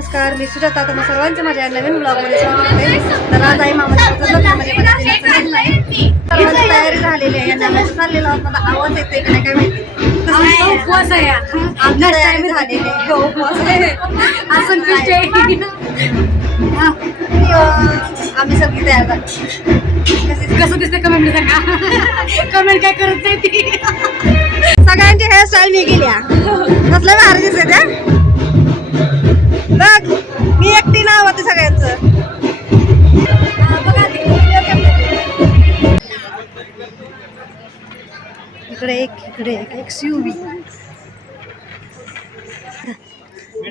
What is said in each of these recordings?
नमस्कार, मी सुजाता. तुम्हा सर्वांचं माझ्या नवीन ब्लॉगमध्ये स्वागत करते. तर आज आहे मामाच्या लग्नामध्ये सर्वांची तयारी झालेली आहे. यांना चाललेला होता, आवाज येते का नाही काय माहिती. उपवास आहे, आमची तयारी झालेली आहे. उपवास आहे, आम्ही सगळी तयार झाली. कसं दिसतं कमेंट सांगा. कमेंट काय करत नाही ती. सगळ्यांची हेअरस्टाईल मी केली. कसलं भारी दिसते त्या बघ. मी एकटी नाव होते सगळ्यांचं. इकडे एक SUV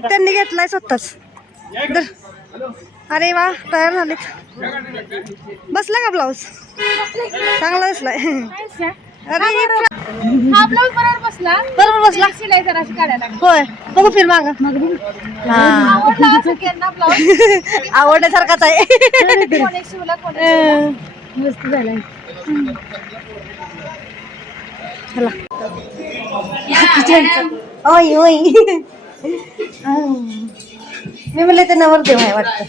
त्यांनी घेतलाय स्वतःच. अरे वा, तयार झालेत. बसला का ब्लाऊज? चांगला बसलाय. अरे हा ब्लाऊज बरोबर बसला. बरोबर बसला. शिलाई जराशी काढायला होय, बघू फिर माग. आवडण्यासारखाच आहे. मस्त झालाय. चला. ओय ओय. मी म्हणले ते नवरदेव आहे वाटतं.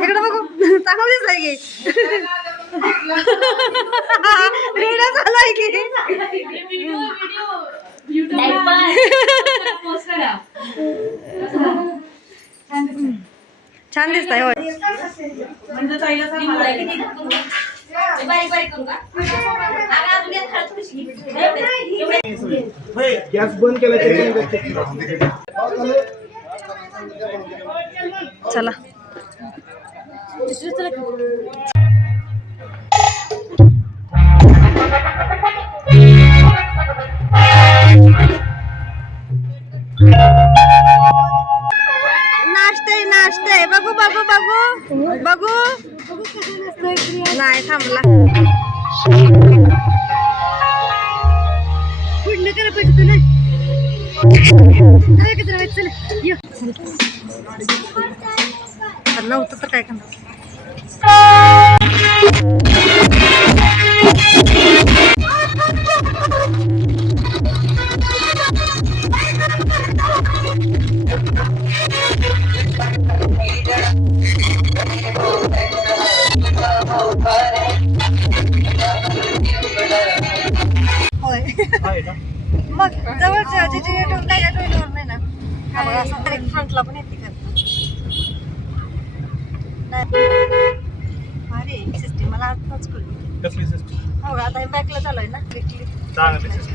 इकडे बघू, चांगलं दिसतंय की. व्हिडिओ चालू आहे की. छान दिसतंय. होय, गॅस बंद केला. चला. नाश्ते बघू बघू बघू बघू. नाही थांबला. पुढलं करा पाहिजे तुला. नव्हतं तर काय करणार. होय, मग जवळच्या जे काय काय टोईलवर नाही ना. फ्रंटला पण येते का. अरे सिस्टीम मला आताच कळली. कसली सिस्टम? हो, आता बॅकला चालू आहे ना. चांगली सिस्टम.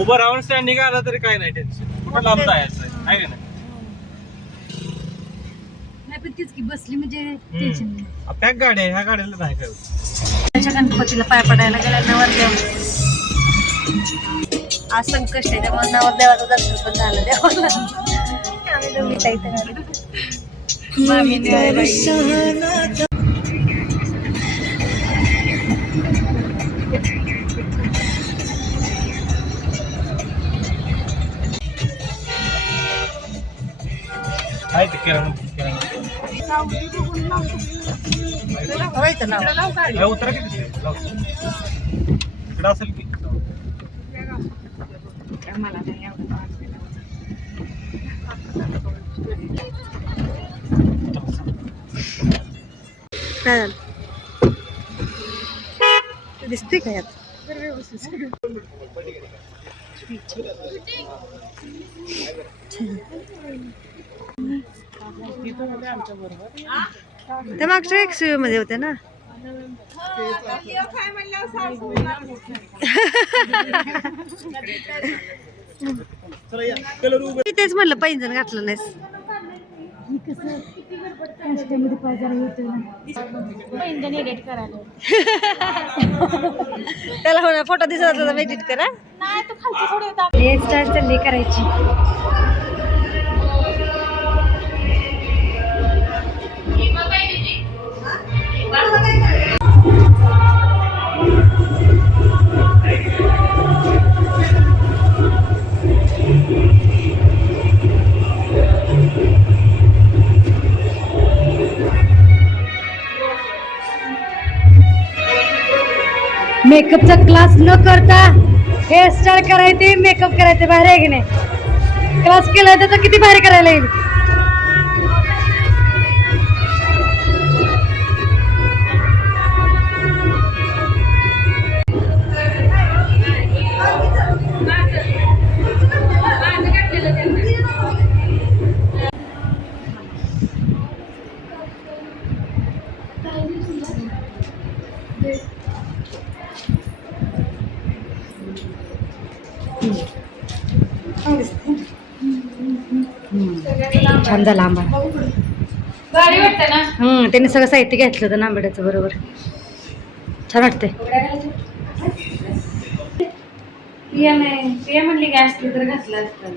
उभं राहून स्टँडिंग आला तरी काय नाही टेन्शन. पण लांब जायचं आहे का नाही. पण तीच की बसली म्हणजे टेन्शन नाही. पॅक गाडी आहे, ह्या गाडीला नाही काय. त्याच्या गणपतीला पाय पडायला गेला नवरदेव. आज संकष्ट आहे, त्यामुळे नवरदेवाचं दर्शन पण झालं देवाला. आम्ही दोघी इथं आहे ते किराणा उतरा की इकडं असेल की. मला नाही आवडत. काय झालं दिसते का यात. ते मागच्या XUV मध्ये होते ना. तेच म्हणलं पैंजण घातलं नाहीस. त्याला हो ना, फोटो दिसत असला तर एडिट करा. हेअरस्टाईल चालली करायची. मेकअपचा क्लास न करता हेअरस्टाईल करायचे, मेकअप करायचे, बाहेर आहे की नाही. क्लास केला तर किती भारी करायला येईल. छान झाला आंबा. भारी वाटतं ना. त्यांनी सगळं साहित्य घेतलं होतं आंबाड्याचं. बरोबर छान वाटते. पिया नाही, पिया म्हणली काय असतं तर घातलं असतं.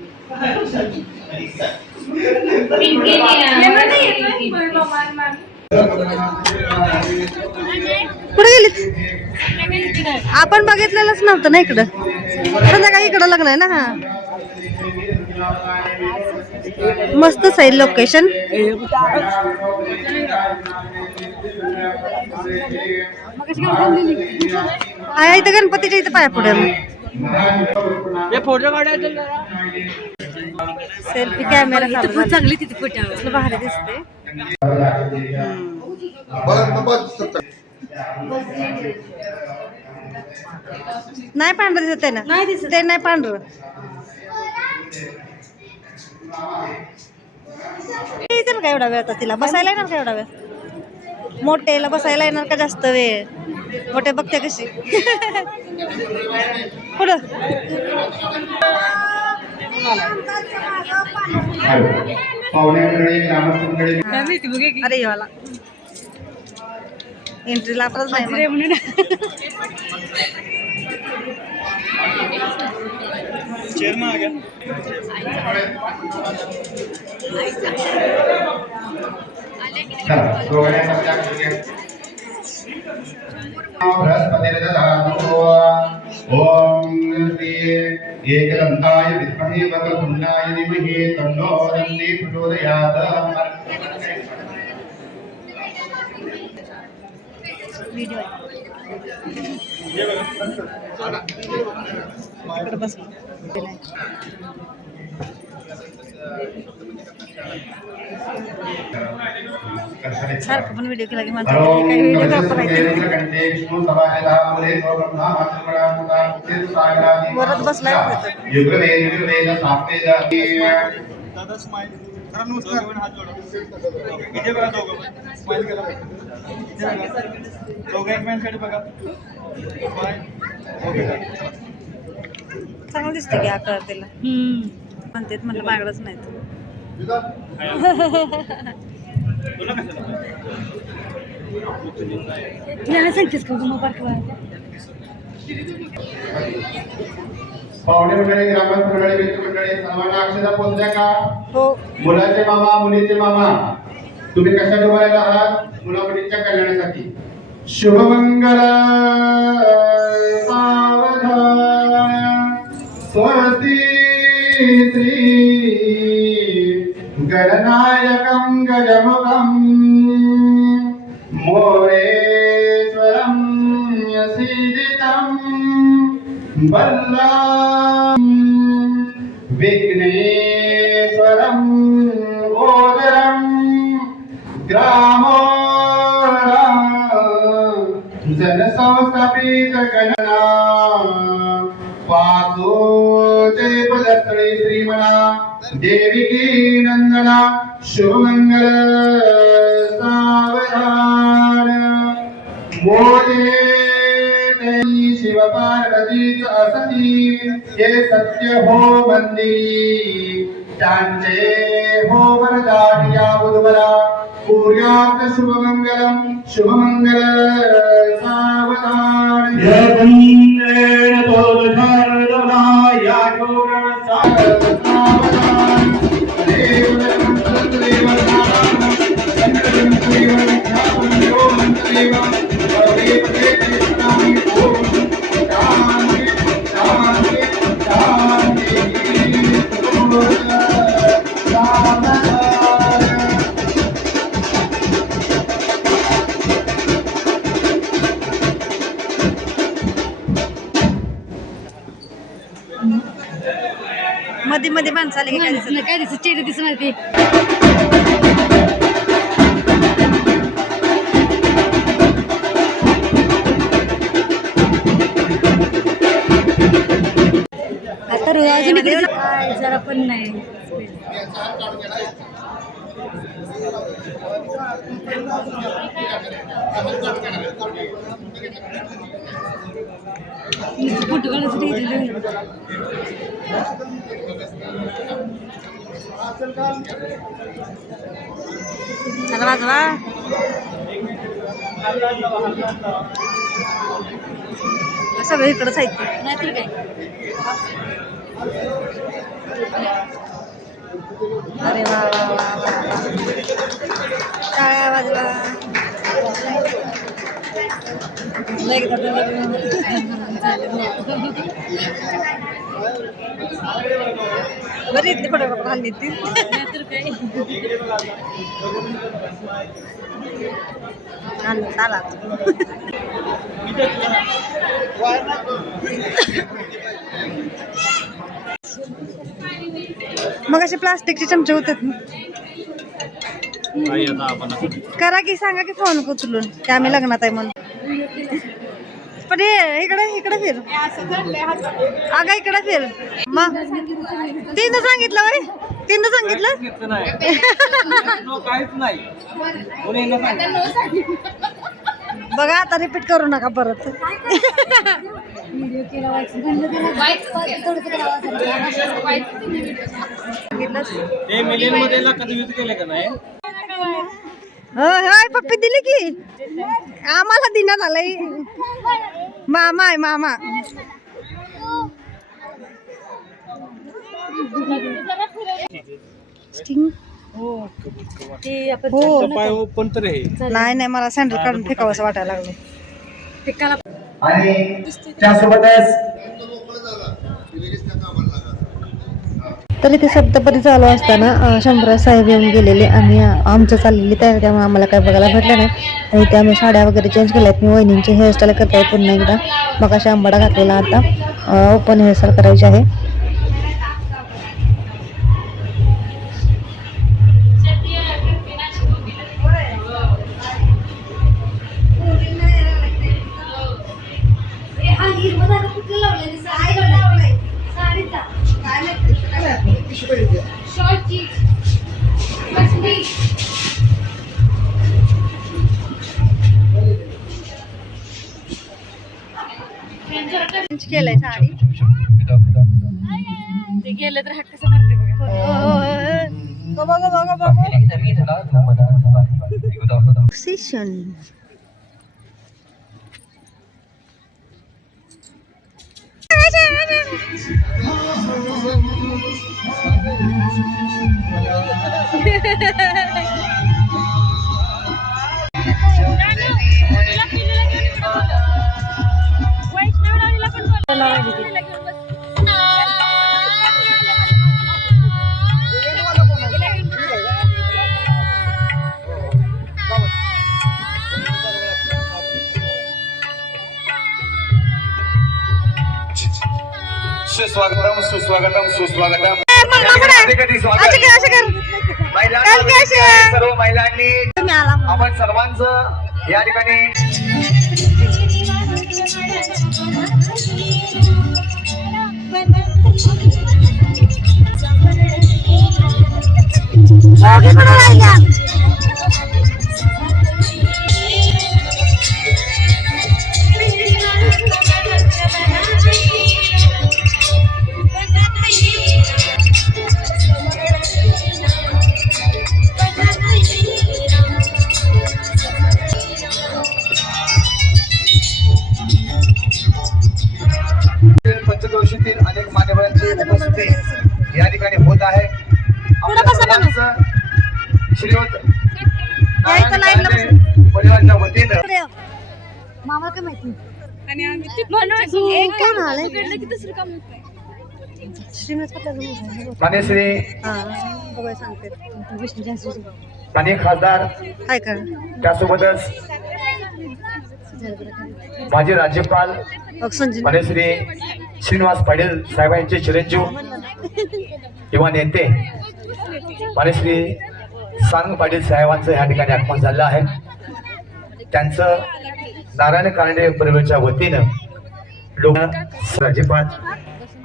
कुठे गेलीत? आपण बघितलेलंच नव्हतं ना इकडं. संध्याकाळी इकडं लग्न आहे ना. हा मस्तच आहे लोकेशन. आहे इथं गणपतीच्या इथं पाया पुढे फोटो काढायचं. सेल्फी कॅमेरा चांगली तिथे फोटो भारी दिसते. नाही पांढरं दिसत आहे ना. नाही दिसत. ते नाही पांढरं. येतील का एवढा वेळ आता तिला बसायला येणार का एवढा वेळ? मोठेला बसायला येणार का जास्त वेळ? मोठे बघते कशी पुढं. अरे येवाला एंट्रीला आपणच नाही म्हणून चेअरमन आ गया. ओम श्री एकदंताय विद्महे वक्रतुंडाय धीमहि तन्नो दन्ति प्रचोदयात्. सारखं पण व्हिडिओ केला की म्हणतात काही व्हिडिओग्राफर वरच बसलाय. दादा स्माइल करा. नमस्कार. हात जोडा. इथे बघा दोघं पण. स्माइल करा. इथे बघा. दोघं एकमेकांकडे बघा. बाय. ओके. चांगलं दिसते की आकार तिला. म्हणतात म्हणलं मागडच नाही. सांगतेस का मोबाईल पाहुणे मंडळी, ग्रामस्थ मंडळी, मित्र मंडळी, सर्वांना अक्षदा पोहोचल्या का? हो. मुलाचे मामा, मुलीचे मामा, तुम्ही कशात उभारलेला आहात? मुला मुलींच्या कल्याणासाठी. शुभमंगल सावधान स्वस्ति श्री गणनायकं गजमुखं मोरेश्वरं यसीदितं बल्लां विघ्नेश्वरं गोदरं ग्रामोरं जनसंस्थापित गणना पासो जय पदस्थळे श्रीमना देविकी नंदना शुभमंगल सावधान मोदे शिव पार्वतीच असती हे सत्य हो मंदिरी त्यांचे हो वरदान या उद्भरा पूर्यात शुभमंगल सावधान या मध्ये मध्ये माणसं आले की काय दिसत नाही. काय दिसत चेहरे दिसत नाही ते. आता अजून इकडे काय जरा पण नाही. फोटो काढायसाठी घेतलेले. चला वाजवा. सगळं इकडंच आहेत ते. नाहीतर काय. अरे वा वा वा वा. टाळ्या वाजवा. बरी इथली फोटोग्राफर हल्ली ती. नाहीतर काय. चाला मग असे प्लास्टिकचे चमचे होतात ना. करा की सांगा की फोन उचलून की आम्ही लग्नात आहे म्हणून. पण इकडे इकडे फिर अगं इकडे फिर. मग तीनदा सांगितलं बाई तीनदा सांगितलं. बघा आता रिपीट करू नका परत. होय पप्पी दिली की आम्हाला दिण्यात आलंय. मामा आहे मामा. हो नाही नाही मला सँडल काढून फेकावं असं वाटायला लागलं. आणि त्यासोबतच तर इथे सप्तपदी चालू असताना शंभराज साहेब येऊन गेलेले आणि आमचं चाललेली तयारी, त्यामुळे आम्हाला काय बघायला भेटलं नाही. आणि इथे आम्ही साड्या वगैरे चेंज केल्यात. मी वहिनींची हेअरस्टाईल करत आहे पुन्हा एकदा. मग अशा आंबाडा घातलेला आता ओपन हेअरस्टाईल करायची आहे. केलंय साडी. ते गेलं तर हात कसं मारते बघा. ऑक्सिजन सुस्वागतम सुस्वागतम सुस्वागतम. सर्व महिलांनी आपण सर्वांचं या ठिकाणी पंचक्रोशीतील अनेक मान्यवरांची उपस्थिती या ठिकाणी होत आहे. श्रीमंत परिवाराच्या वतीनं मामा काय माहिती. मान्य श्री माननीय खासदार काय कर त्यासोबतच माजी राज्यपाल संजय मान्य श्री श्रीनिवास पाटील साहेबांचे चिरंजीव युवा नेते माननीय श्री सारंग पाटील साहेबांचं या ठिकाणी आगमन झालं आहे. त्यांचं नारायण कानडे परिवाराच्या वतीनं लोक राज्यपाल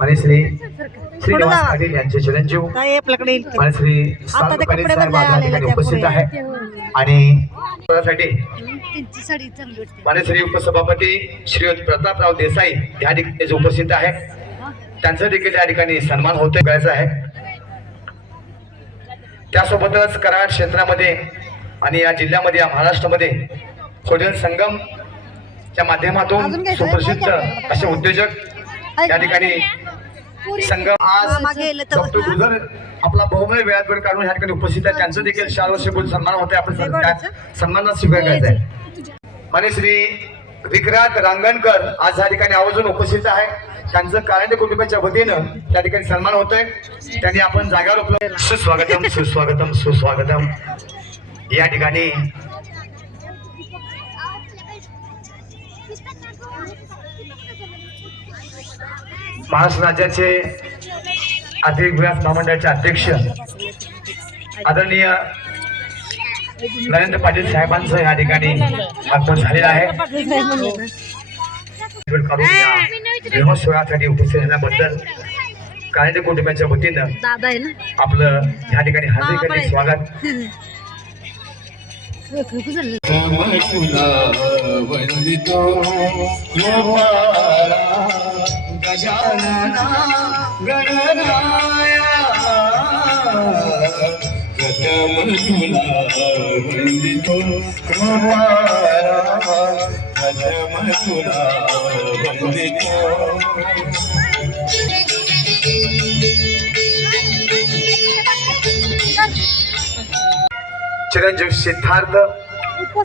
माननीय श्री श्रीनिवास पाटील यांचे चिरंजीव माननीय श्री सारंग पाटील साहेब आज या ठिकाणी उपस्थित आहे आणि त्यासाठी माननीय श्री उपसभापती श्री प्रतापराव देसाई या ठिकाणी उपस्थित आहे. त्यांचा देखील या ठिकाणी सन्मान होतोय करायचा आहे. त्यासोबतच कराड क्षेत्रामध्ये आणि या जिल्ह्यामध्ये या महाराष्ट्रामध्ये खोजल संगमच्या माध्यमातून सुप्रसिद्ध असे उद्योजक या ठिकाणी संगम आज डॉक्टर गुजर आपला बहुमूल्य वेळात काढून या ठिकाणी उपस्थित आहे. त्यांचं देखील शाल वर्षभूत सन्मान होते. आपण सन्मानात स्वीकार करायचा आहे. माननीय श्री विक्रांत रांगणकर आज या ठिकाणी आवर्जून उपस्थित आहे. त्यांचं कारंडे कुटुंबाच्या वतीनं त्या ठिकाणी सन्मान होतोय. त्यांनी आपण जागेवर उपलब्ध सुस्वागतम सुस्वागतम सुस्वागतम या ठिकाणी महाराष्ट्र राज्याचे आर्थिक विकास महामंडळाचे अध्यक्ष आदरणीय नरेंद्र पाटील साहेबांचं या ठिकाणी आगमन झालेलं आहे. विवाह सोहळ्यासाठी उपस्थित झाल्याबद्दल कारंडे कुटुंबाच्या वतीनं आपलं या ठिकाणी हार्दिक स्वागत. गजानना गणराया गतम तुला वंदितो कुमारा गतम तुला वंदितो. चिरंजीव सिद्धार्थ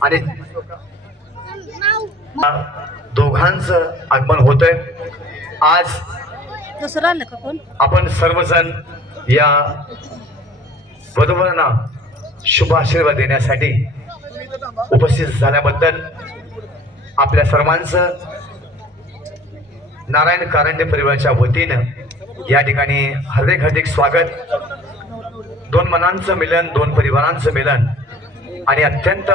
आणि दोघांचं आगमन होतंय. आज आपण सर्वजण या वधूवरांना शुभ आशीर्वाद देण्यासाठी उपस्थित झाल्याबद्दल आपल्या सर्वांचं नारायण कारंडे परिवाराच्या वतीनं या ठिकाणी हार्दिक स्वागत. दोन मनांचं मिलन, दोन परिवारांचं मिलन आणि अत्यंत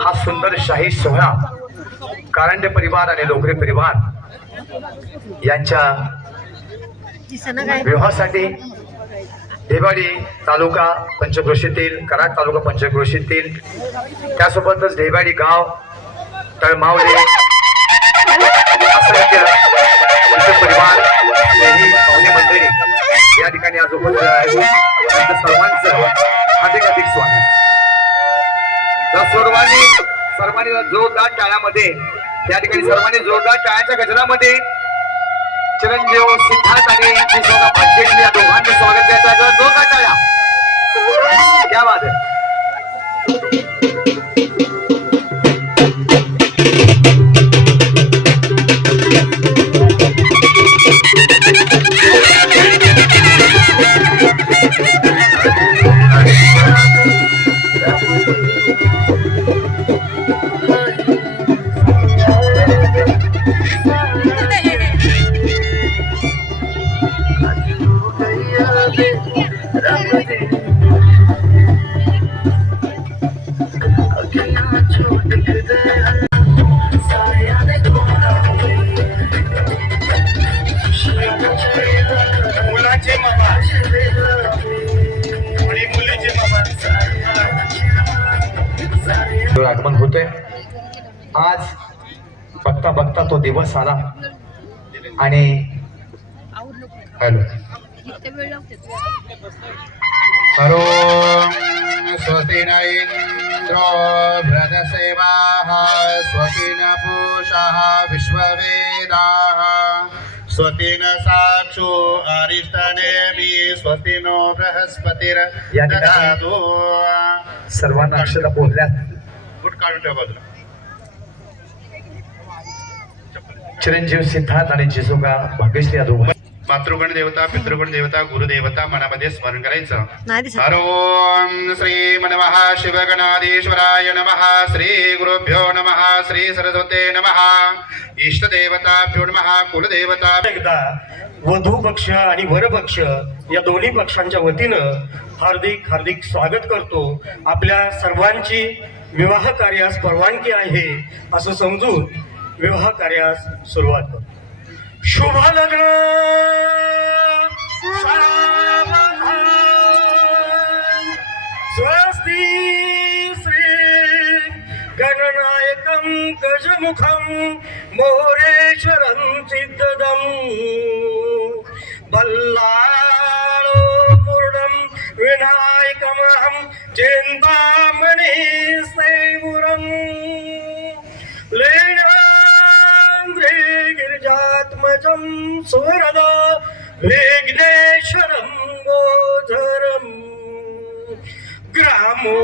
हा सुंदर शाही सोहळा कारंडे परिवार आणि लोकरे परिवार यांच्या विवाहासाठी ढेबाडी तालुका पंचक्रोशीतील, कराड तालुका पंचक्रोशीतील, त्यासोबतच ढेबाडी गाव, तळमावले असंख्य परिवार पाहुणे मंडळी या ठिकाणी आज उपस्थित आहेत. सर्वांचं हार्दिक स्वागत. सर्वांनी जोरदार टाळ्यामध्ये या ठिकाणी सर्वांनी जोरदार टाळ्याच्या गजरामध्ये चिरंजीव सिद्धार्थ आणि भाग्यश्री या दोघांचं स्वागत करायचं. जोरदार टाळ्या. क्या बात आहे. आगमन होतोय. आज बघता बघता तो दिवस आला आणि हॅलो स्वस्ति न इंद्रो बृहस्पतिः स्वस्ति न पूषः विश्ववेदाः स्वस्ति न साक्षो अरिष्टनेमि स्वस्ति नो बृहस्पतिर्दधातु. सर्वांना अक्षता पोहोचल्या. गुट काढून ठेवा बाजूला. चिरंजीव सिद्धार्थ आणि जिसुका भाग्यश्री या दोघं मातृगण देवता, पितृगण देवता, गुरुदेवता मनामध्ये स्मरण करायचं. नाही दिसत. ओम श्री नमः शिवगणाधीश्वराय नमः, श्री गुरुभ्यो नमः, श्री सरस्वते नमः, इष्ट देवताभ्यो नमः, कुलदेवता. एकदा वधू पक्ष आणि वर पक्ष या दोन्ही पक्षांच्या वतीनं हार्दिक हार्दिक स्वागत करतो. आपल्या सर्वांची विवाह कार्यास परवानगी आहे असं समजून विवाह कार्यास सुरुवात करतो. शुभ लग्न सावधान. स्वस्ती श्री गणनायकं गजमुखं मोरेश्वरं सिद्धदं बल्लाळो पूर्णं विनायकमहं चिन्तामणि सेवुरं लेणान्द्रे गिरिजात्मजं सुरद विघ्नेश्वरं गोधरं ग्रामो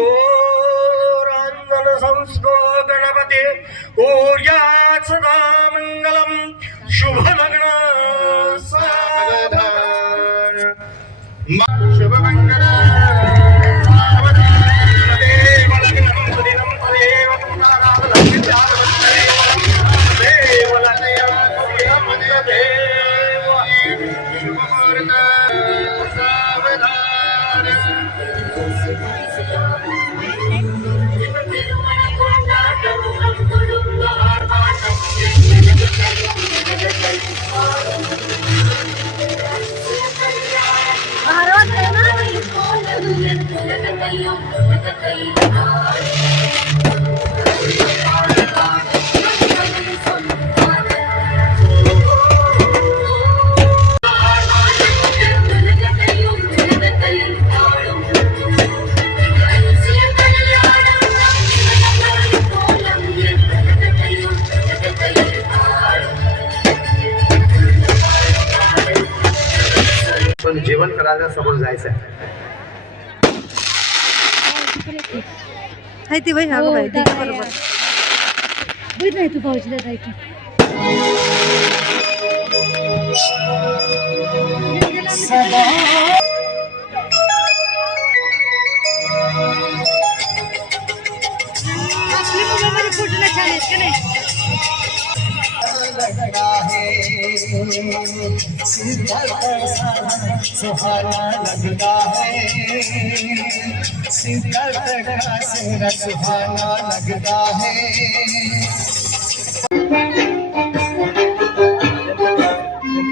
संस्को गणपती पूर्यात् सदा मंगलम. शुभ लग्न सावधान. शुभ मंगल. पण जेवण करायला समोर जायचं आहे. हाय ती बाई, अगं बाई, ठीक आहे, बरोबर. भेट नाही तू पाऊस देत आहे की आपली मुलामध्ये फोटोला छान आहेत का नाही. सुहाना लगता है, सिंदर का सेहरा सुहाना लगता है.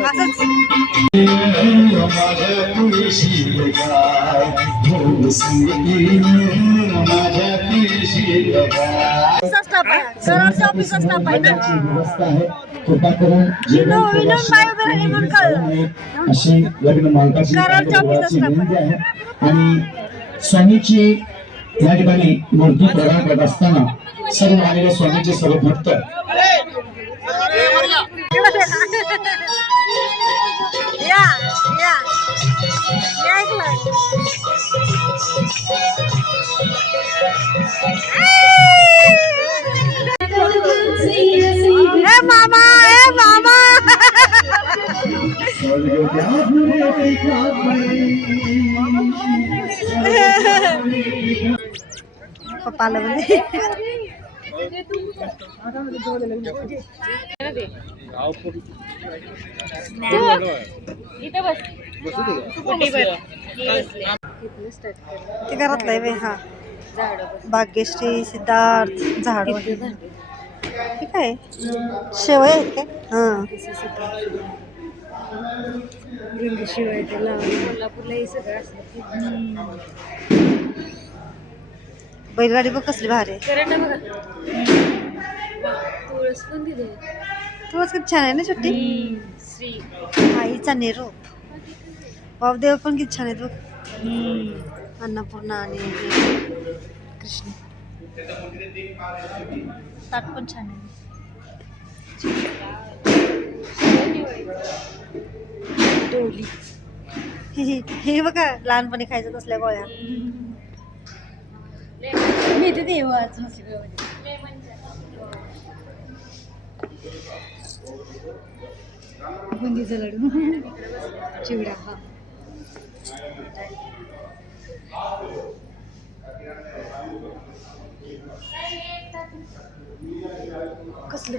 असंच माझ्या तुळशी गाय ढोल संगीत माझ्या तुळशी गाय. स्टाफ आहे, कराडच्या ऑफिसचा स्टाफ आहे ना. व्यवस्था आहे, कृपा करून विनोद बाई उभे राहिले म्हणून कळलं. अशी लग्न मालकाची कराडच्या ऑफिसचा स्टाफ विनंती आहे. आणि स्वामीची या ठिकाणी मूर्ती प्रदान करत असताना सर्व आलेल्या स्वामीचे सर्व भक्त या या या ऐकलं. ए मामा, ए मामा. पप्पा आलं म्हणजे इथे बस. ते घरातलं आहे बे. हा, भाग्यश्री, सिद्धार्थ, झाड ठीक आहे. शेवय आहेत काय? हां, शिवाय त्याला कोल्हापूरला हे सगळं असतं. बैलगाडी बघ कसली भारी आहे. करेक्ट आहे बघा. तुळस पण दिले. तुळस किती छान आहे ना छोटी. श्री आईचा नेरो. वावदेव पण किती छान आहेत बघ. अन्नपूर्णा आणि कृष्ण. ताट पण छान आहे. डोली हे बघा, लहानपणी खायचं तसल्या गोळ्या. मी ते देवाच बुंदीचा लाडू चिवडा हा कसलं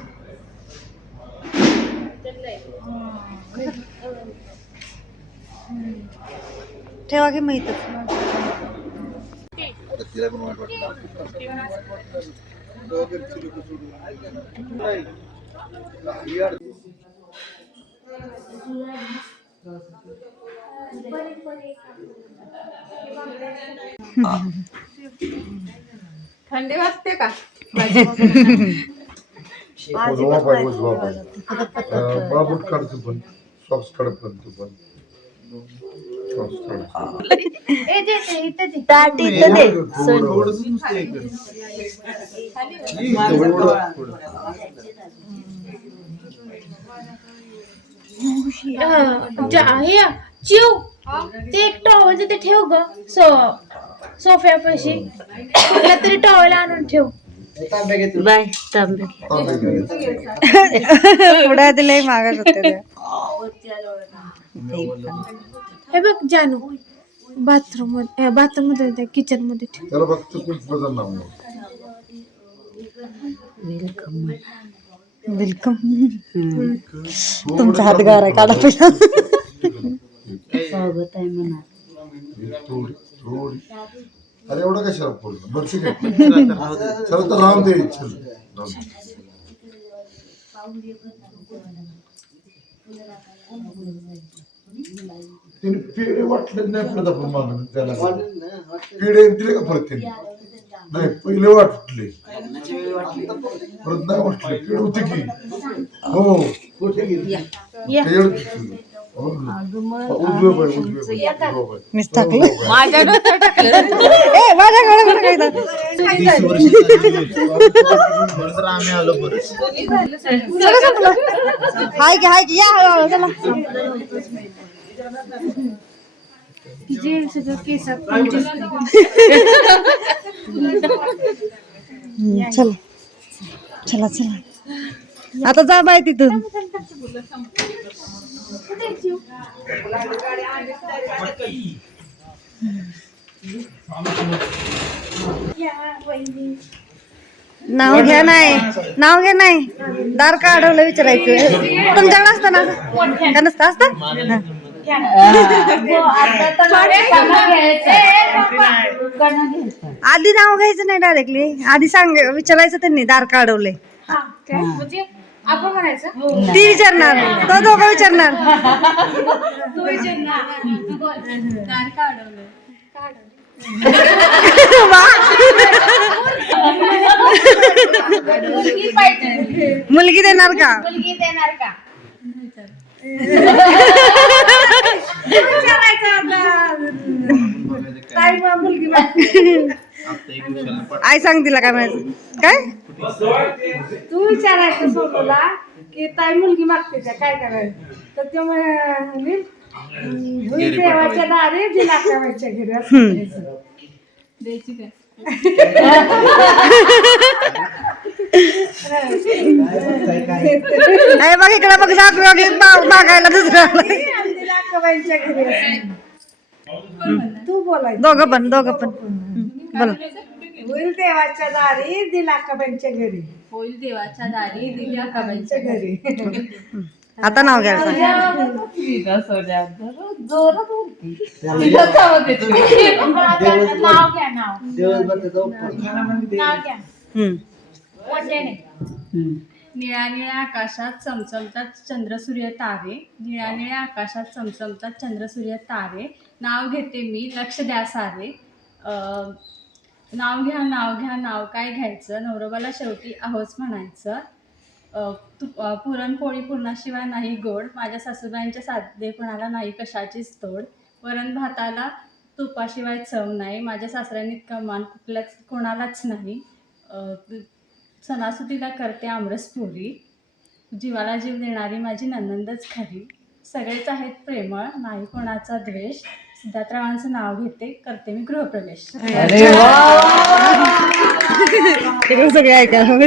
ठेवा की माहित थंडी वाजते का बाबूट काढतो पण सॉक्स काढपर्यंत पण चिव ते एक टॉवेल ते ठेव ग सोफ्यापाशी कुठला तरी टॉवेल आणून ठेव बाय पुढे दिले मागत होते हे बघ जानू बाथरूम मध्ये किचन मध्ये ठेव त्याला फक्त कुंकवाचं नाव वेलकम तुमचा हात गारा काढा पहिला स्वागत आहे म्हणा थोडी थोडी अरे एवढं कशाला बोलणं बरं ठीक आहे चला तर राहून दे चल तिने पेढे वाटले नाही आपल्याला आपण मागून त्याला पेढे दिले का परत त्यांनी नाही पहिले वाटले परत नाही वाटले पेढे होते की हो मीच टाकलं माझ्याकडे आम्ही आलो हाय की या हळूहळू चला चला चला चला आता जा बाय तिथून नाव घ्या नाही दार का अडवलं विचारायचं तुमच्याकडे असतं ना का नसतं असतं आधी नाव घ्यायचं नाही डायरेक्टली आधी विचारायचं त्यांनी दार का अडवलंय म्हणजे आपण म्हणायचं ती विचारणार तो दोघं विचारणार मुलगी देणार का आई सांग तिला काय म्हणायचं काय तू विचारायचं सोनूला की ताई मुलगी मागते का काय करायचं तर ते म्हणेल देवाच्या दारी दिला करायच्या घरी द्यायची काय बघ इकडे बघ बघायला दुसरा तू बोलायचं दोघं पण बोला होईल देवाच्या दारी दिला कबांच्या घरी होईल देवाच्या दारी दिल्या कबांच्या घरी आता नाव घ्यायचं निळ्या निळ्या आकाशात चमचमतात चंद्र सूर्य तारे निळ्या निळ्या आकाशात चमचमतात चंद्र सूर्य तारे नाव घेते मी लक्ष द्या सारे नाव घ्या नाव काय घ्यायचं नवरोबाला शेवटी आहोच म्हणायचं पुरणपोळी पुरणाशिवाय नाही गोड माझ्या सासूबाईंच्या साधेपणाला नाही कशाचीच तोड वरण भाताला तुपाशिवाय चव नाही माझ्या सासऱ्यांनी कमान कोणालाच नाही सणासुदीला करते आमरसपुरी जीवाला जीव देणारी माझी नणंदच खरी सगळेच आहेत प्रेमळ नाही कोणाचा द्वेष सिद्धार्थरावांचं नाव घेते करते मी गृहप्रवेश सगळे ऐकायला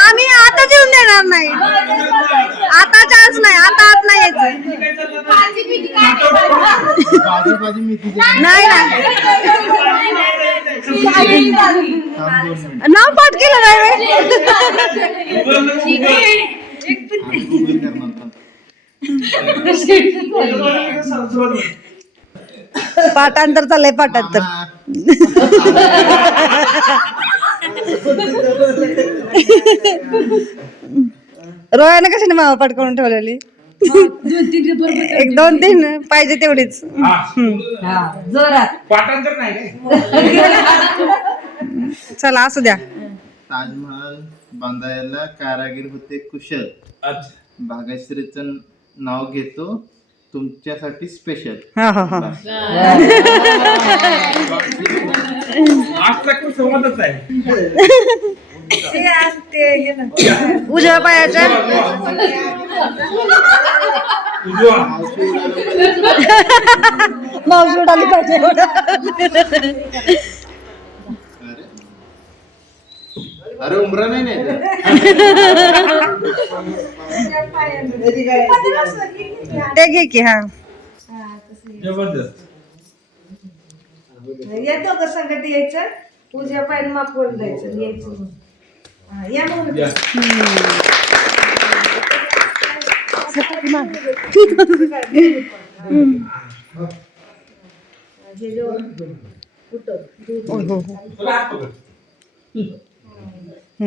आम्ही आता जेवून देणार नाही, आता चान्स नाही, आता आत नाही यायचं. नाही ना, नाव पाठ केलं नाही पाठांतर चाललंय, पाठांतर. रोयानं कशाने मावा पाठ करून ठेवलेली? 1-2-3 पाहिजे तेवढीच. चला असू द्या. ताजमहल बांधायला कारागीर होते कुशल. भाग्यश्रीचं नाव घेतो तुमच्यासाठी स्पेशल. हा हा हा. उजव्या पायाच्या मावशी उडाली पाहिजे. अरे उमरा नाही नाही ते घे की. हा जबरदस्त. येतो का संकट यायचं, उजव्या पायाने मापवर जायचं, यायचं. या मग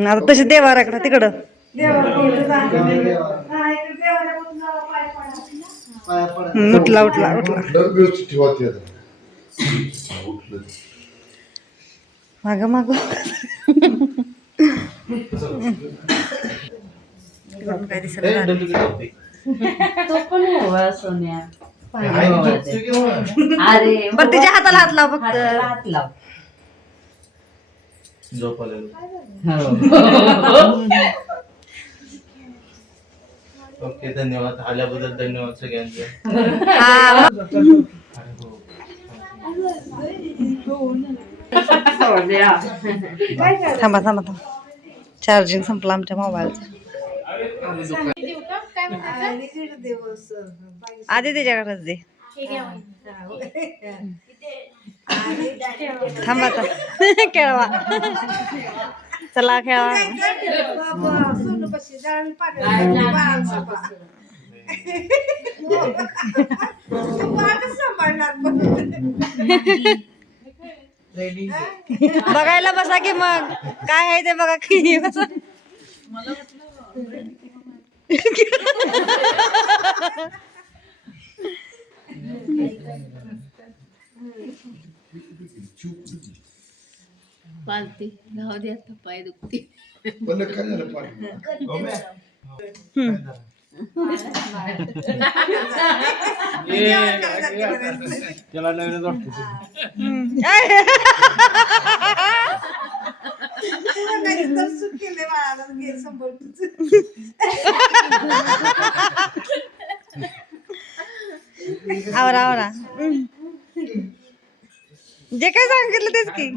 आता तशी देवाराकडं तिकडं उठला उठला उठला. व्यवस्थित ठेवा ते आता. माग माग काय दिसत तो पण हवा सोन्या. अरे बरं तिच्या हाताला हात लाव फक्त. हात लाव. ओके धन्यवाद. आल्याबद्दल धन्यवाद सगळ्यांचे. थांबा थांबा थांबा, चार्जिंग संपला आमच्या मोबाईलचं. आधी त्याच्याकडेच दे. थांबा आता खेळवा. चला खेळवा. बघायला बसा की मग काय आहे ते बघा की. पालती धाव द्या पाय दुखते. पण काय झालं पाठ? त्याला नवीनच वाटतं. आवरा आवरा. जे काय सांगितलं तेच की.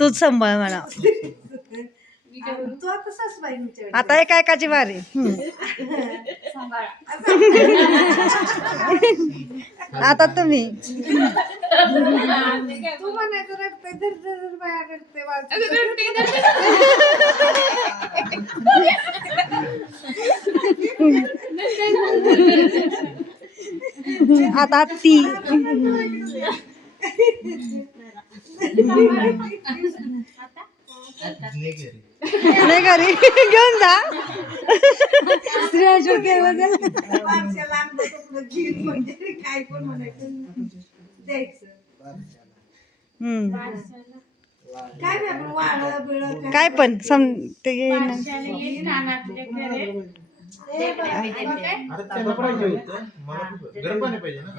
तूच सांभाळ म्हणा. आता एक एकाची वारी. आता तुम्ही तू म्हणायचं रडते धर बाया रडते आता ती नाही घरी घेऊन जा. काय पण म्हणायचं द्यायचं. काय नाही आपण वाळ बिळ काय पण ते येईन. अरे त्याला पाहिजे होतं मला गरम पाणी पाहिजे ना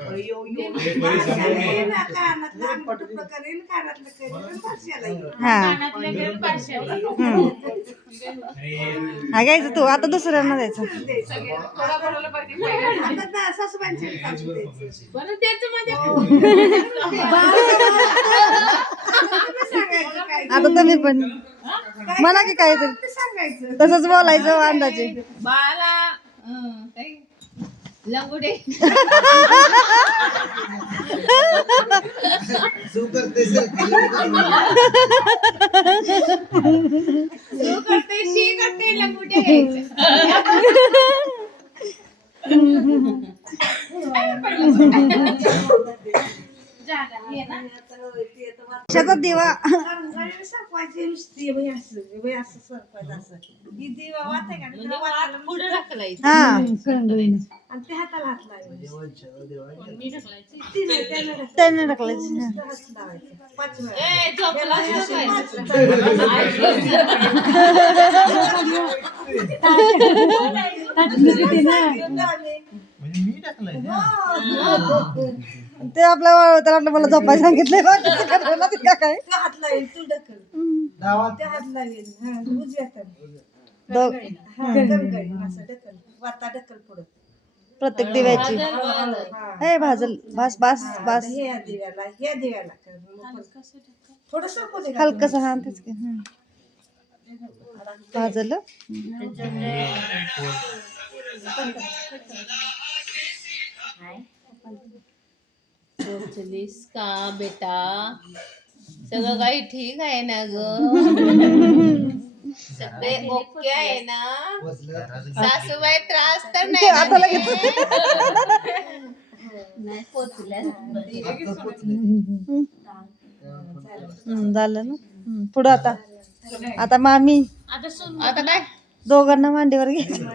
हा घ्यायचं तू आता दुसऱ्यांना द्यायचं. आता तुम्ही पण म्हणा की काय तर तसंच बोलायचं अंदाजे. बाळाला लंगुडे तू करते शी करते लंगुडे कशाचा दिवा पुढे टाकलायचं हा आणि ते हाताला हात लावायचे. त्याने टाकलायचं. म्हणजे मी टाकलंय ना. ते आपल्या त्याला वाटलं मला झोपाय सांगितलंय काय हात लावेल तू ढकल ते हात लावेल उजव्या असं ढकल वाता ढकल पुढं प्रत्येक दिव्याची हे भाजल बास बास बास ह्या दिव्याला थोडस हलकस हा तेच की. भाजलं पोचलीस का बेटा सगळं काही ठीक आहे ना ग सगळे ओके आहे ना सासूबाई त्रास तर नाही आता लगेच नाही पोचल्या झालं ना. पुढं आता आता मामी आता काय दोघांना मांडीवर घ्यायचं.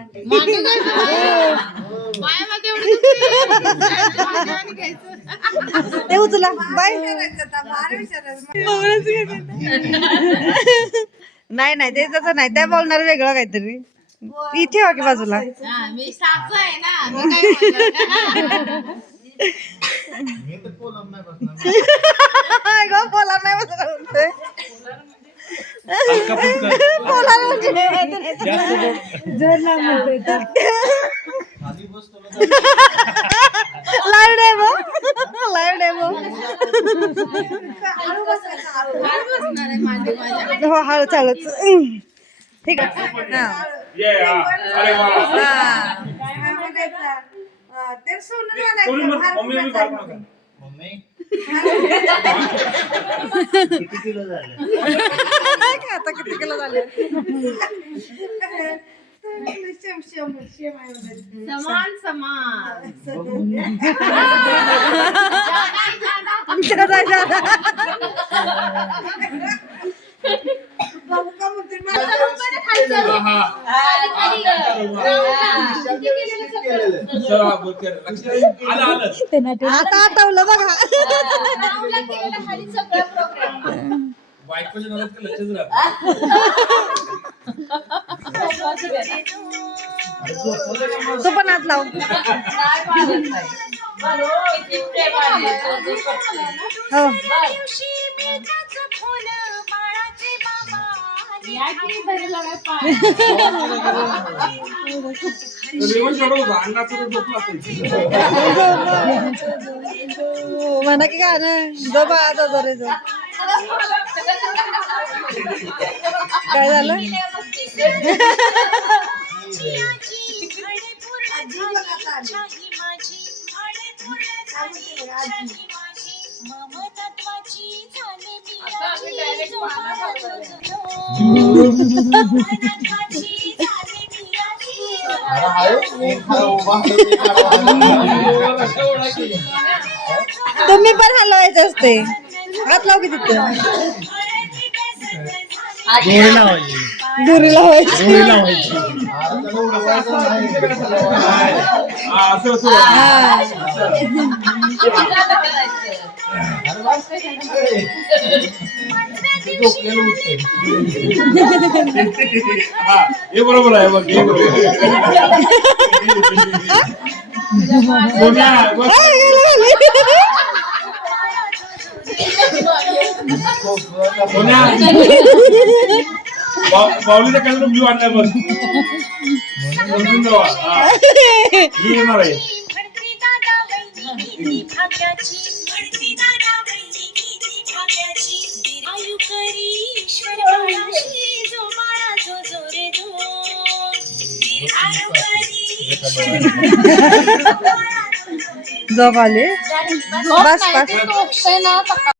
ते उचला बाय. नाही नाही ते तसं नाही त्या बोलणार वेगळं काहीतरी. इथे ठेवा की बाजूला. मी सासू आहे ना मी काय मी तर पोलम नाही बसणार. बोला नाही बसणार म्हणतोय. बोलायला म्हणजे जर ना म्हणतोय तर खाली बस तुला लाईव्ह डेमो लाईव्ह डेमो हो हळू चालूच. ठीक आहे. ते सोनून मम्मी किती किलो झालं आता किती किलो झाले. समान समान आता आठवलं बघा. तू पण हात लाव. हो म्हणा की गाणं जो बा जो रे जो. काय झालं. तुम्ही पण हलवायचं असते. हात लाव की तिथं. दोरी लावायची. हा हे बरोबर आहे बघ हे बरोबर सोन्या बघ. सोन्या बावलीच्या काय ब्ल्यू आणलाय बघ समजून जावा ब्ल्यू येणार आहे जॉब आले बस बस